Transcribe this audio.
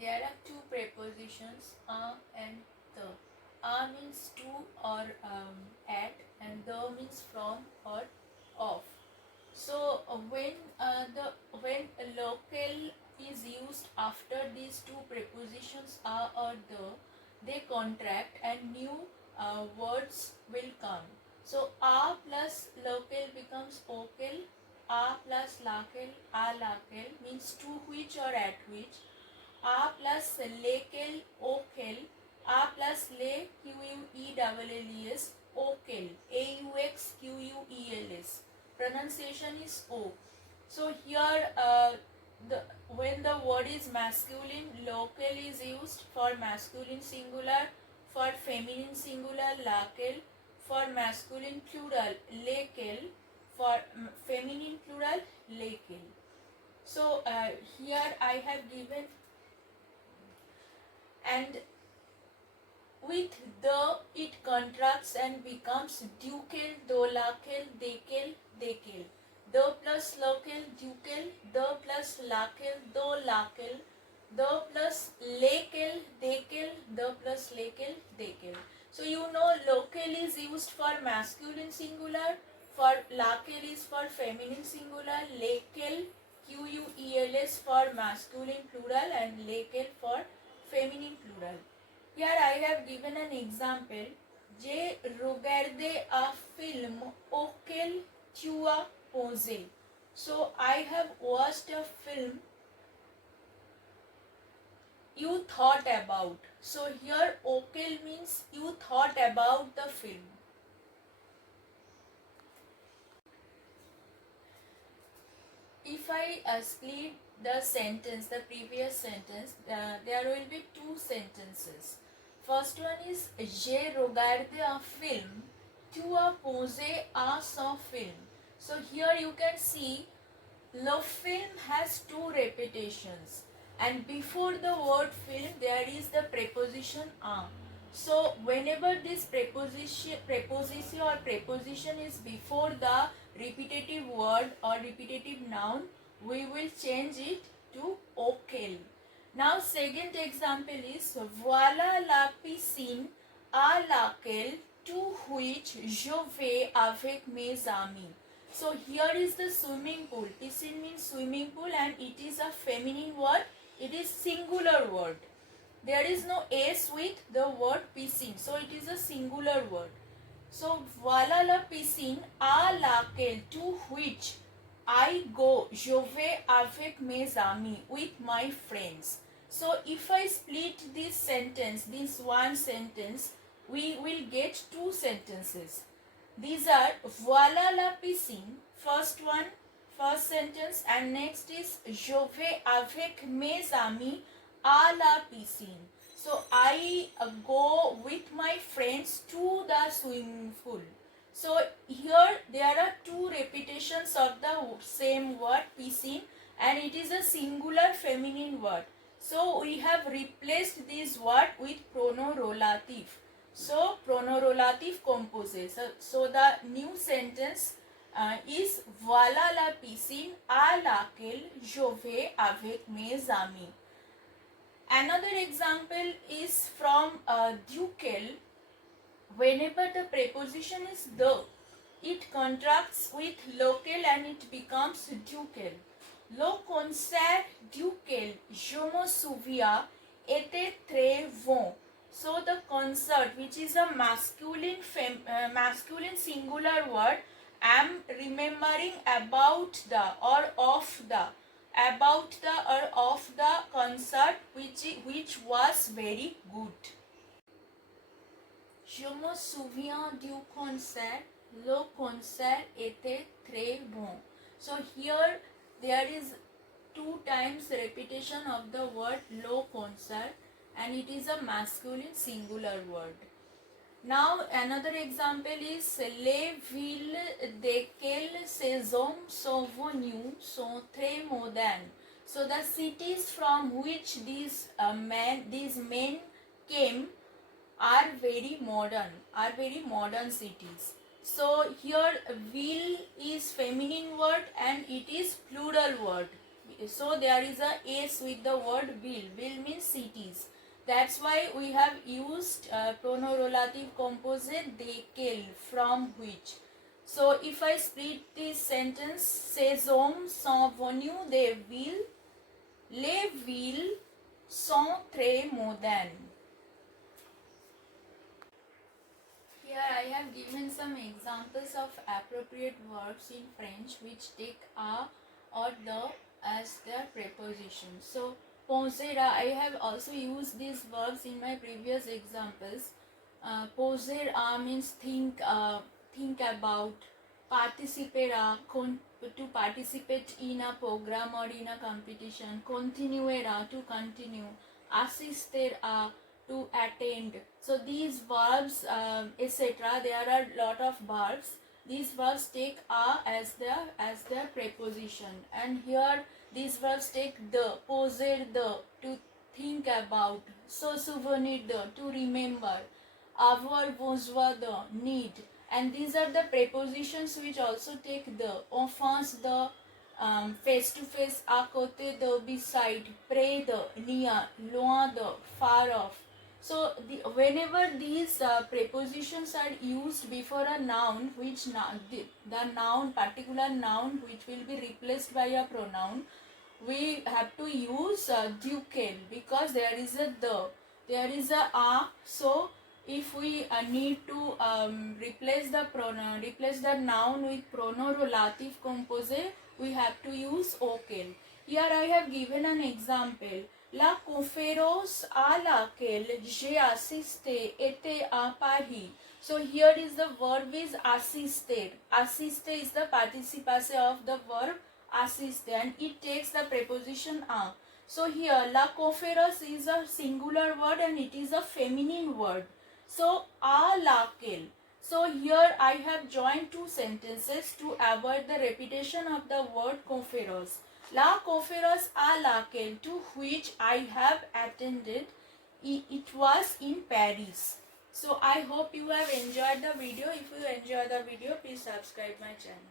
There are two prepositions a and the. A means to or at, and the means from or of. So when local is used after these two prepositions a or the, they contract and new words will come. So a plus local becomes auquel, a plus laquelle, a laquelle means to which or at which. A plus lequel, auquel, a plus le quelles, auquel, auxquelles. Pronunciation is o. So here when the word is masculine, local is used for masculine singular, for feminine singular laquelle, for masculine plural lequel, for feminine plural lequel. So here I have given, and with the it contracts and becomes duquel, dolaquel, dequel, dequel. The plus local, duquel, the plus laquel, dolaquel, the plus lequel, dequel, the plus lequel, dequel. So you know local is used for masculine singular, for laquel is for feminine singular, lequel, quelles for masculine plural, and lequel for feminine plural. Here I have given an example. J'ai regardé un film auquel tu as posé. So I have watched a film you thought about. So here auquel means you thought about the film. If I split the sentence, the previous sentence, there will be two sentences. First one is j'ai regardé un film, tu as posé à son film. So here you can see the film has two repetitions, and before the word film there is the preposition a. So whenever this preposition is before the repetitive word or repetitive noun, we will change it to auquel. Now second example is voilà la piscine à laquelle to which je vais avec mes amis. So here is the swimming pool. Piscine means swimming pool, and it is a feminine word. It is singular word. There is no s with the word piscine, so it is a singular word. So voilà la piscine à laquelle to which I go, je vais avec mes amis, with my friends. So if I split this sentence, this one sentence, we will get two sentences. These are voilà la piscine, first one, first sentence, and next is je vais avec mes amis à la piscine. So I go with my friends to the swimming pool. So here there are two repetitions of the same word piscine, and it is a singular feminine word. So we have replaced this word with pronoun relative. So pronoun relative composes. So the new sentence is voilà la piscine à laquelle je vais avec mes amis. Another example is from Duquel. Whenever the preposition is the, it contracts with local and it becomes Duquel. Le concert duquel je me souviens était très bon. So the concert, which is a masculine singular word, I am remembering about the or of the, about the or of the concert which was very good. Je me souviens du concert. Le concert était très bon. So here there is two times repetition of the word le concert, and it is a masculine singular word. Now another example is les villes desquelles ces hommes sont venus sont très modernes. So the cities from which these men came are very modern cities. So here ville is feminine word and it is plural word. So there is a s with the word ville. Ville means cities. That's why we have used pronoun relative composite Duquel, from which. So if I split this sentence, ces hommes sont venus de ville, les villes sont très modernes. Here I have given some examples of appropriate verbs in French which take a or the as their preposition. So, poser, I have also used these verbs in my previous examples. Poser means think about. Participera, to participate in a program or in a competition. Continuera, to continue. Assistera, to attend. So these verbs, etc. There are lot of verbs. These verbs take a as their preposition, and here these verbs take the, poser the, to think about. So souvenir the, to remember. Avoir besoin the, need. And these are the prepositions which also take the. En face the, face to face. À côté the, beside. Près the, near. Loin the, far off. So whenever these prepositions are used before a noun, which the noun, particular noun which will be replaced by a pronoun, we have to use Duquel, because there is a the, there is a. So if we need to replace the noun with pronoun relative composite, we have to use auquel. Here I have given an example. La conférence à laquelle j'ai assisté était à Paris. So here is the verb is assisted. Assiste is the participation of the verb assiste, and it takes the preposition a. So here la conférence is a singular word and it is a feminine word. So à laquelle. So here I have joined two sentences to avoid the repetition of the word conférence. La conférence à laquelle, to which I have attended, it was in Paris. So I hope you have enjoyed the video. If you enjoyed the video, please subscribe my channel.